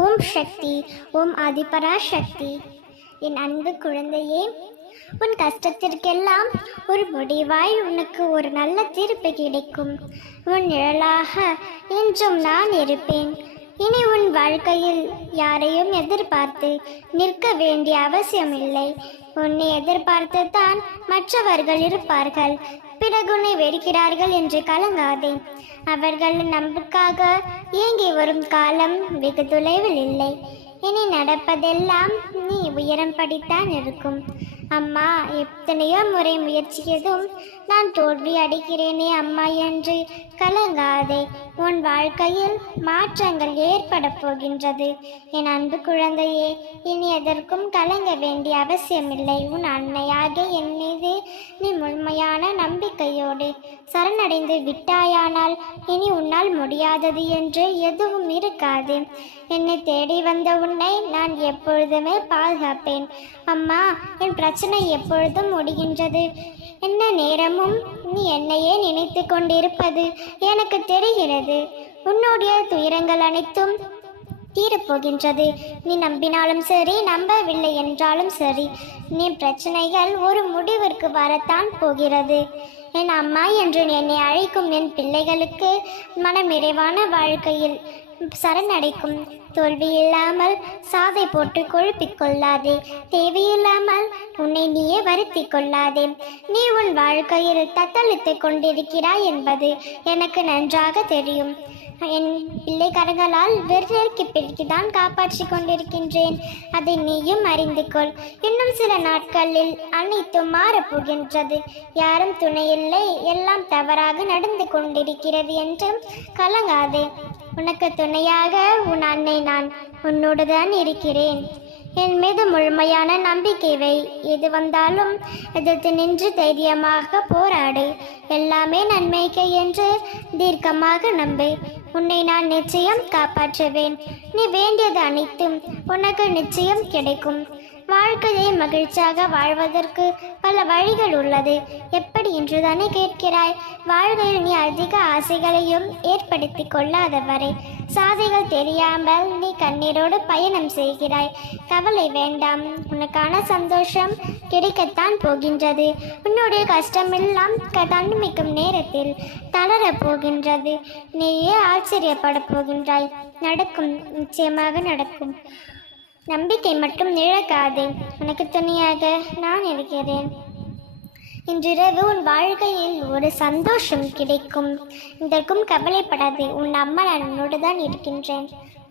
ஓம் சக்தி ஓம் ஆதிபரா சக்தி என் அன்பு குழந்தையே உன் கஷ்டத்திற்கெல்லாம் ஒரு முடிவாய் உனக்கு ஒரு நல்ல தீர்ப்பு கிடைக்கும். உன் நிழலாக என்றும் நான் இருப்பேன். இனி உன் வாழ்க்கையில் யாரையும் எதிர்பார்த்து நிற்க வேண்டிய அவசியமில்லை. உன்னை எதிர்பார்த்து தான் மற்றவர்கள் இருப்பார்கள். பிறகு உன்னை வெறுக்கிறார்கள் என்று கலங்காதே. அவர்கள் நம்புக்காக ஏங்கி வரும் காலம் வெகு தொலைவில் இல்லை. இனி நடப்பதெல்லாம் உயரம் படித்தான் இருக்கும். அம்மா எத்தனையோ முறை முயற்சியதும் நான் தோல்வி அடைகிறேனே அம்மா என்று கலங்காதே. உன் வாழ்க்கையில் மாற்றங்கள் ஏற்பட போகின்றது. என் அன்பு குழந்தையே இனி எதற்கும் கலங்க வேண்டிய அவசியமில்லை. உன் அன்னையாக என் மீது நீ முழுமையான நம்பிக்கையோடு சரணடைந்து விட்டாயானால் இனி உன்னால் முடியாதது என்று எதுவும் இருக்காது. என்னை தேடி வந்த உன்னை நான் எப்பொழுதுமே பாதுகாப்பேன். அம்மா என் பிரச்சனை எப்பொழுதும் முடிகின்றது. என்ன நேரமும் நீ என்னையே நினைத்து கொண்டிருப்பது எனக்கு தெரிகிறது. உன்னுடைய துயரங்கள் அனைத்தும் தீரப்போகின்றது. நீ நம்பினாலும் சரி நம்பவில்லை என்றாலும் சரி நீ பிரச்சனைகள் ஒரு முடிவிற்கு வரத்தான் போகிறது. என் அம்மா என்று என்னை அழைக்கும் என் பிள்ளைகளுக்கு மனமிறைவான வாழ்க்கையில் சரணடைக்கும். தோல்வி இல்லாமல் சாதை போட்டு கொழுப்பிக் கொள்ளாதே. தேவையில்லாமல் உன்னை நீயே வருத்தி கொள்ளாதே. நீ உன் வாழ்க்கையில் தத்தளித்துக் கொண்டிருக்கிறாய் என்பது எனக்கு நன்றாக தெரியும். என் பிள்ளைகரங்களால் வெறிக்கு பிடிக்கு தான் காப்பாற்றி கொண்டிருக்கின்றேன். அதை நீயும் அறிந்து கொள். இன்னும் சில நாட்களில் அனைத்தும் மாறப்போகின்றது யாரும் துணையில்லை. எல்லாம் தவறாக நடந்து கொண்டிருக்கிறது என்றும் கலங்காதே. உனக்கு துணையாக உன் அன்னை நான் உன்னோடு தான் இருக்கிறேன். என் மீது முழுமையான நம்பிக்கை வை. எது வந்தாலும் எதிர்த்து நின்று தைரியமாக போராடு. எல்லாமே நன்மைக்கு என்று தீர்க்கமாக நம்பு. உன்னை நான் நிச்சயம் காப்பாற்றுவேன். நீ வேண்டியது அனைத்தும் உனக்கு நிச்சயம் கிடைக்கும். வாழ்க்கையை மகிழ்ச்சியாக வாழ்வதற்கு பல வழிகள் உள்ளது. எப்படி என்று தானே கேட்கிறாய்? வாழ்க்கையில் நீ அதிக ஆசைகளையும் ஏற்படுத்தி கொள்ளாத வரை சாதைகள் தெரியாமல் கண்ணீரோடு பயணம் செய்கிறாய். கவலை வேண்டாம். உனக்கான சந்தோஷம் கிடைக்கத்தான் போகின்றது. உன்னுடைய கஷ்டமெல்லாம் க- தன்மிக்கும் நேரத்தில் தளரப் போகின்றது. நீயே ஆச்சரியப்பட போகின்றாய். நடக்கும். நிச்சயமாக நடக்கும். நம்பிக்கை மட்டும் இழக்காதே. உனக்கு துணையாக நான் இருக்கிறேன். இன்றிரவு உன் வாழ்க்கையில் ஒரு சந்தோஷம் கிடைக்கும். இதற்கும் கவலைப்படாதே. உன் அம்மா நான் உன்னோடு தான் இருக்கின்றேன்.